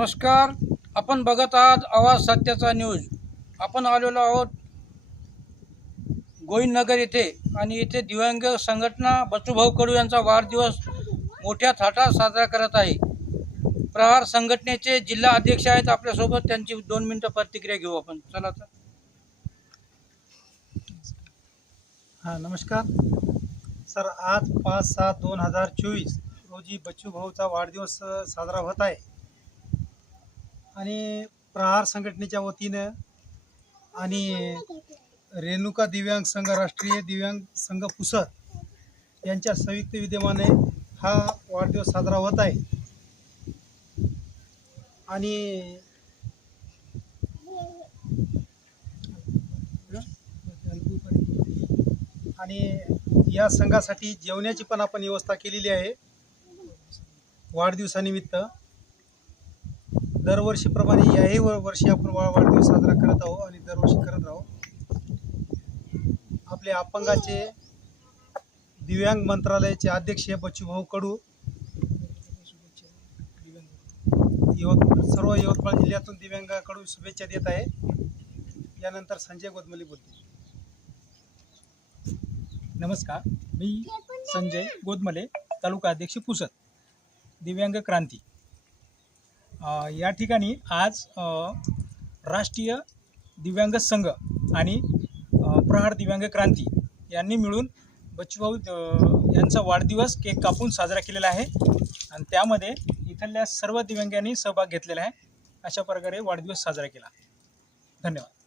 नमस्कार. आपण बघत आहात आवाज सत्याचा न्यूज. आपण आलेलो आहोत गोविंदनगर येथे आणि येथे दिव्यांग संघटना बचूभाऊ कडू यांचा वाढदिवस मोठ्या थाटात साजरा करत आहे. प्रहार संघटनेचे जिल्हा अध्यक्ष आहेत आपल्यासोबत. त्यांची दोन मिनिटं प्रतिक्रिया घेऊ आपण. चला तर. हां नमस्कार. सर आज पाच सात दोन हजार चोवीस रोजी बच्चूभाऊचा वाढदिवस साजरा होत आहे. आणि प्रहार संघटनेच्या वतीनं आणि रेणुका दिव्यांग संघ राष्ट्रीय दिव्यांग संघ पुसद यांच्या संयुक्त विद्यमाने हा वाढदिवस साजरा होत आहे. आणि आणि या संघासाठी जेवण्याची पण आपण व्यवस्था केलेली आहे. वाढदिवसानिमित्त दरवर्षीप्रमाणे याही वर- वर्षी आपण वाढदिवस साजरा करत आहोत आणि दरवर्षी करत राहू आपले अपंगाचे दिव्यांग मंत्रालयाचे अध्यक्ष हे बच्चूभाऊ कडू. यवत सर्व यवतमाळ जिल्ह्यातून दिव्यांगाकडून शुभेच्छा देत आहे. यानंतर संजय गोदमली बोलतो नमस्कार मी संजय गोदमले तालुका अध्यक्ष पुसद दिव्यांग क्रांती. या ठिकाणी आज राष्ट्रीय दिव्यांग संघ आणि प्रहार दिव्यांग क्रांती यांनी मिळून बच्चूभाऊ यांचा वाढदिवस केक कापून साजरा केलेला आहे. आणि त्यामध्ये इथल्या सर्व दिव्यांगांनी सहभाग घेतलेला आहे. अशा प्रकारे वाढदिवस साजरा केला. धन्यवाद.